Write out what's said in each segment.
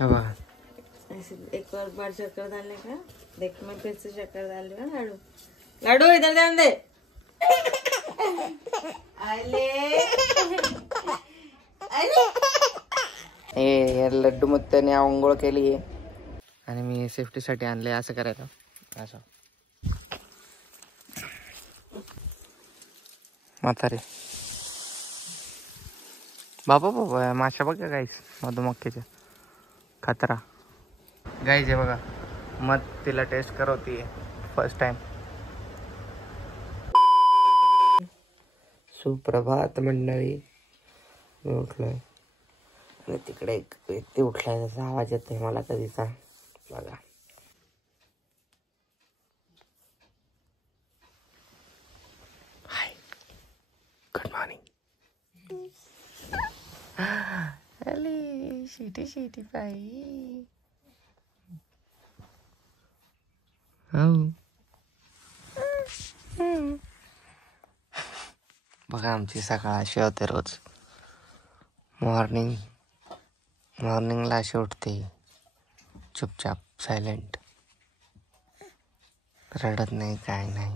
ऐसे एक और बार शक्कर डालने का। देख मैं फिर से शक्कर डाल रही हूँ। लाडू लाडू इधर ध्यान दे। हे लड्डू मुत्त्याने आंघोळ केली आणि मी सेफ्टीसाठी आणले. असं करायचं असं. म्हातारे बाबा बाबा माशा बघा गाईस, मधुमक्खीच्या खतरा गाईज आहे बघा. मध तिला टेस्ट करवतीये फर्स्ट टाइम. सुप्रभात मंडळी. मी उठलोय आणि तिकडे एक व्यक्ती उठलाय, त्याचा आवाज येतोय मला कधीचा बघा. हाय, गुड मॉर्निंग. अरे शेटी शेटी बाई. बघा आमची सकाळ अशी होते रोज. मॉर्निंगला अशी उठते चुपचाप, सायलेंट, रडत नाही काय नाही,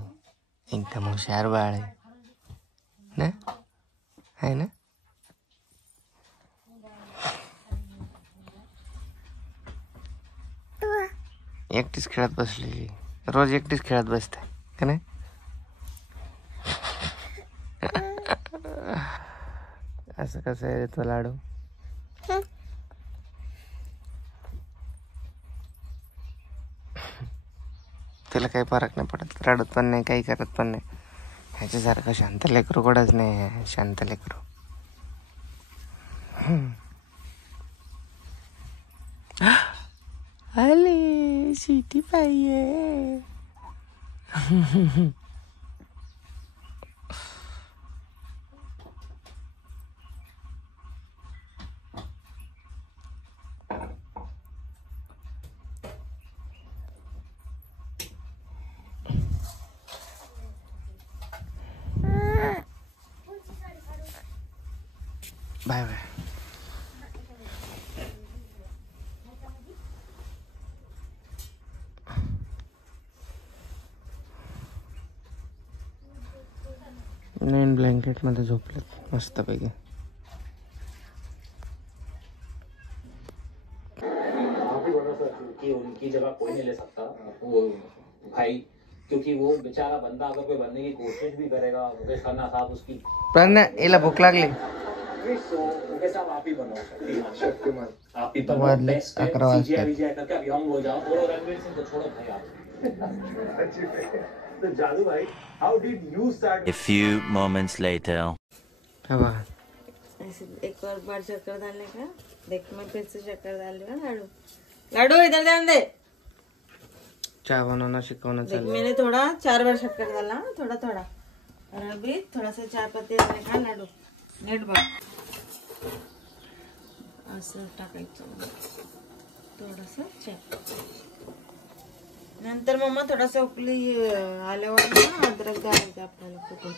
एकदम हुशार बाळ आहे ना, आहे ना. एकटीच खेळत बसलेली, रोज एकटीच खेळत बसते का नाही. असं कसं आहे तो लाडू. तिला काही फरक नाही पडत, रडत पण नाही, काही करत पण नाही. ह्याच्यासारखं शांत लेकरू कुठंच नाही. शांत लेकरू. आले शिटी पाहिजे. Bye bye. नवीन ब्लँकेट मध्ये झोपलेत मस्तपैकी. कि उनकी जगह कोई नहीं ले सकता वो भाई, क्योंकि वो बेचारा बंदा अगर कोई बनने की कोशिश भी करेगा, मुकेश खन्ना साहब उसकी याला भूक लागली. मुकेश साहब आप ही बनो, आप ही बनो, बेस्ट 11 वाजता करके अभी हम हो जाओ. और रणवीर सिंह को छोड़ो भाई आप. तो जादू भाई, how did you start? A few moments later. ऐसे एक और बार शक्कर डालने का. देख मैं फिर से शक्कर डाल रही हूँ. लाडू लाडू इधर ध्यान दे. चहा बनवणं शिकवणं देख चालू. मैंने थोड़ा 4 बार शक्कर डाला, थोड़ा थोड़ा. और अभी थोड़ा सा चाय पत्ती डालने का. लाडू नीट बघ. असं टाकायचं थोडंसं चहा. नंतर मम्मा थोडासा उकली आल्यावर ना अद्रक घालायचं आपल्याला कुठून.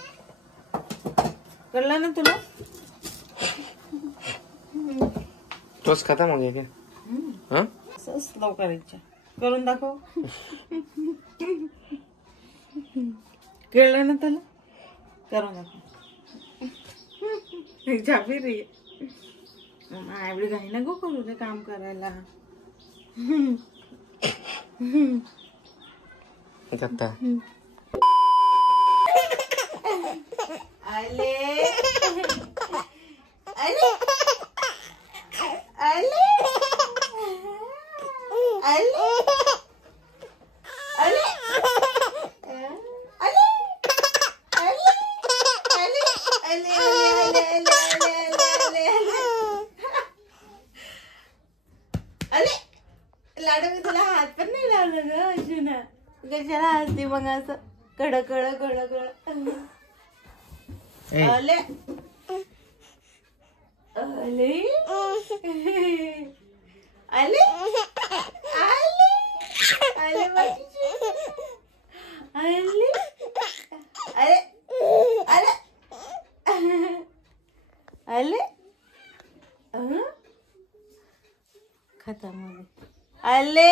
कळलं ना तुला. तोच खाता मग एक. असं स्लो करायचं. करून दाखव. कळलं ना तुला. करून दाखव. झापी रे मम्मा एवढी घाई नको करू रे काम करायला. करता आले आले आले आले आले लाडू मी तुला हात पण नाही लावला ग अशुना. कशाला हसते मग असं कड कड कड कड. आले आले आले आले आले बाकीचे आले अरे अरे आले. खतामध्ये आले.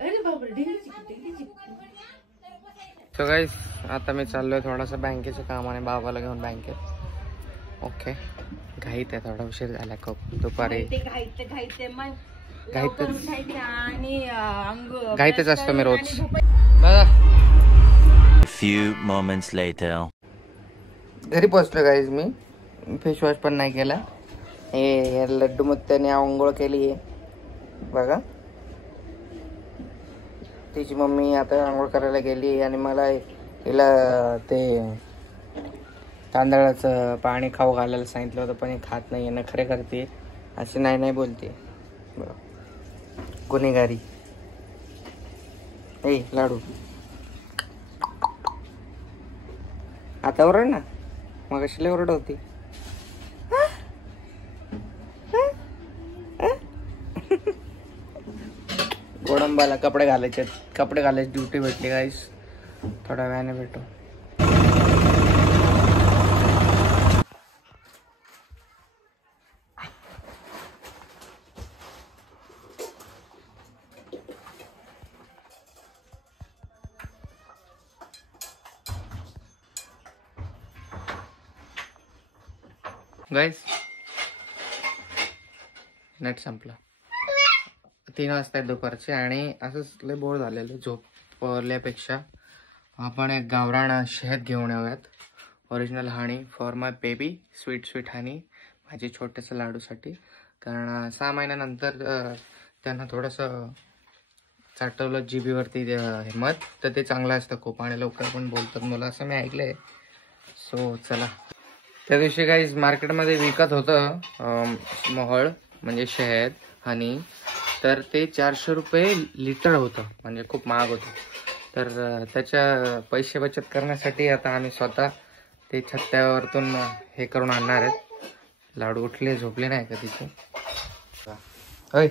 अरे बापरे, सो गाईस आता मी चाललोय थोडासा बँकेचं काम आणि बाबाला घेऊन बँकेत. ओके, घाईत आहे, थोडा उशीर झाला खूप. दुपारी घाईतच असतो मी रोज. Few moments later. घरी पोहोचलो गाईज मी. फेसवॉश पण नाही केला. हे लड्डू मुत्त्याने आंघोळ केली आहे बघा. तिची मम्मी आता आंघोळ करायला गेली आणि मला तिला ते तांदळाचं पाणी खाऊ घालायला सांगितलं होतं, पण खात नाही, नखरे करते, असे नाही बोलते. गुन्हेगारी. ए लाडू आता ओरड ना, मग कशी लय ओरड होती. गोडंबाला कपडे घालायची ड्युटी भेटली गाईस. थोड्या वेळाने भेटू. गाईस नेट संपला. 3 वाजता दुपारचे आणि असंच लय बोर झालेलं झोपल्यापेक्षा आपण एक गावरान शहद घेऊन येऊयात. Original honey for my baby, sweet honey माझी छोट्याशा लाडूसाठी. कारण 6 महिन्यानंतर त्यांना थोडंसं चाटवलं जीबीवरती मध, तर ते चांगलं असतं खूप आणि लवकर पण बोलतात मुलं, असं मी ऐकलंय. सो चला. त्या दिवशी काही मार्केटमध्ये विकत होतं मोहळ म्हणजे शहद हनी, तर ते 400 रुपये लिटर होतं, म्हणजे खूप महाग होतं. तर त्याच्या पैसे बचत करण्यासाठी आता आम्ही स्वतः ते छत्त्यावरतून हे करून आणणार आहेत. लाडू उठले, झोपले नाही का तिथे. होय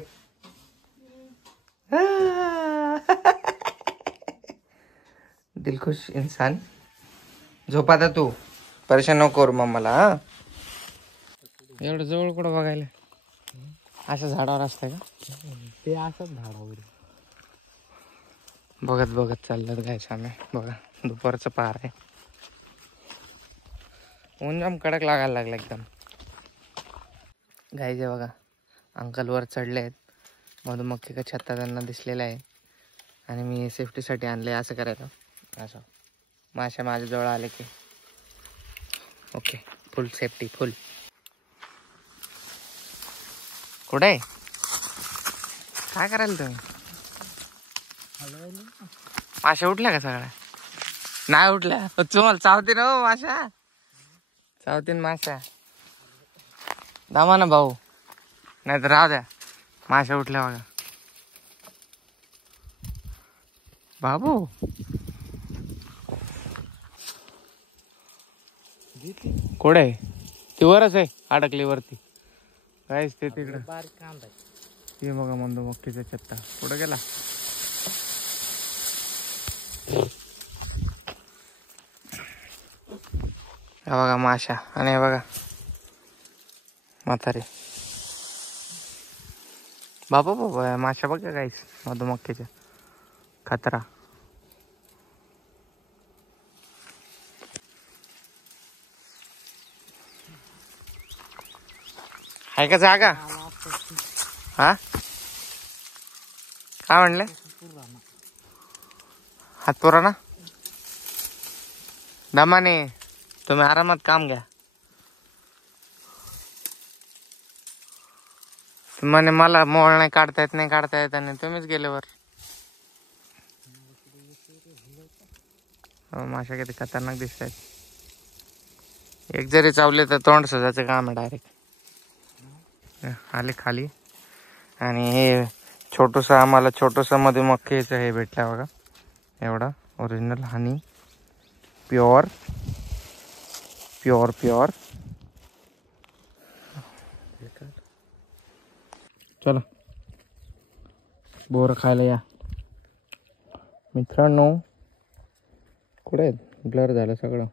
दिलखुश इंसान. झोप आता तू, परेशान नको करू मम्माला. हा एवढं जवळ कुठं बघायला, अशा झाडावर असतंय का ते? असंच झाडावर बघत चाललं गायचं आम्ही. बघा दुपारचं पार आहे, ऊन जाम कडक लागायला लागला एकदम. गायचे बघा अंकल वर चढले आहेत. मधुमक्खी का छत्ता त्यांना दिसलेला आहे आणि मी सेफ्टीसाठी आणले. असं करायचं, असं माशा माझ्या जवळ आले की ओके, फुल सेफ्टी फुल. कुठे काय करायला तुम्ही? माशा उठल्या का सगळ्या? नाही उठल्या. तुम्हाला चावतीन हो माशा, चावतीन माशा. दामा ना भाऊ, नाही तर राहू द्या. माशा उठल्या बघा. बाबू कुठे? ती वरच आहे, अडकली वरती. काहीच ते तिकडं ते बघा मधुमक्खीचा छत्ता कुठं गेला? हा बघा माशा आणि हे बघा म्हातारी. बाबा माशा बघा काहीच मधुमक्खीच्या. खतरा. आहे का जागा? हा काय म्हणले? हात पुरा ना. दमाने तुम्ही आरामात काम घ्या. म्हणे मला मोळ नाही काढता येत आणि तुम्हीच गेल्यावर. माशा किती खतरनाक दिसत आहेत. एक जरी चावले तर तोंड सजायचं काम आहे डायरेक्ट. आले खाली आणि हे आम्हाला छोटस मधुमक्खीचं हे भेटलं बघा. एवढा ओरिजिनल हनी प्युअर. चला बोर खायला या मित्रांनो. कुठे ब्लर झालं सगळं.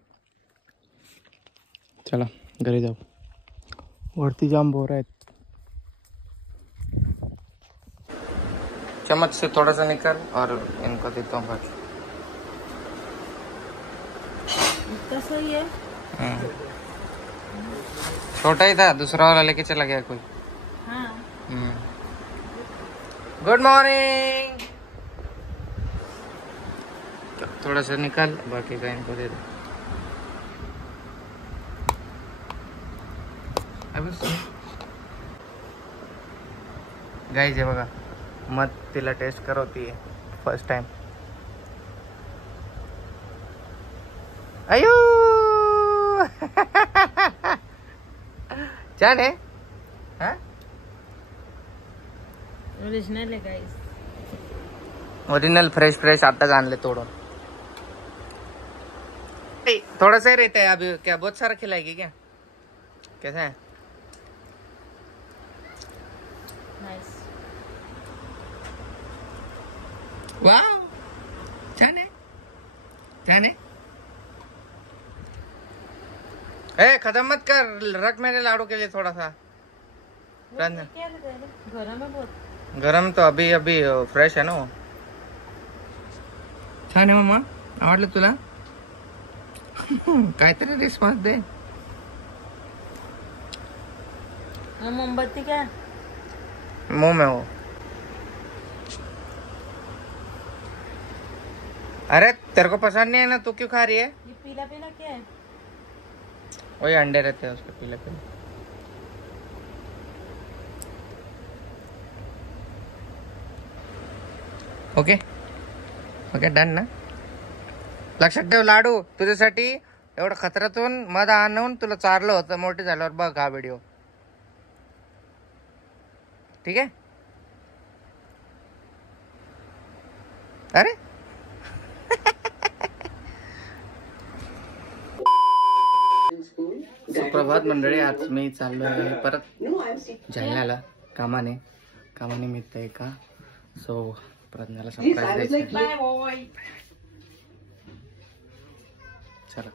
चला. घरी जाऊ. वरती जाम बोर आहेत. चम्मच से थोड़ा सा निकाल और इनको देता हूँ बाकी. इतना सही है. छोटा ही था, दूसरा वाला लेके चला गया कोई. हाँ. Good morning. थोड़ा सा निकाल, बाकी का इनको दे दो. गाइस हे बघा, मध तिला टेस्ट करवती है फर्स्ट टाइम. अयो छान आहे. हाँ? ओरिजिनल है गाइस. ओरिजिनल फ्रेश आताच आणले तोडून. थोड़ा सा ही रहता है अभी. क्या बहुत सारा खिलाएगी क्या? कैसा है? नाइस. वाह, छान है. छान है. ए खत्म मत कर, रख मेरे लाडू के लिए थोड़ा सा. क्या गरम है बहुत. गरम तो अभी अभी फ्रेश है ना वो. छान आहे मम्मा, आवडलं तुला? काहीतरी रिस्पॉन्स दे. मोमबत्ती क्या है? मुंह में हो. अरे तेरे को पसंद नहीं है ना, तू क्यों खा रही है? ये पीला पीला क्या है? वही अंडे रहते हैं उसके पीले पीले. ओके ओके डन ना. लक्षात ठेव लाडू, तुझ्यासाठी एवढं खतऱ्यातून मध आणून तुला चारलं होतं. मोठे झाल्यावर बघ हा व्हिडिओ. ठीक आहे. अरे सुप्रभात मंडळी. आज मी चाललो आहे परत जालन्याला कामानिमित्त आहे का. सो प्रज्ञाला सरप्राईज द्यायचं. चला.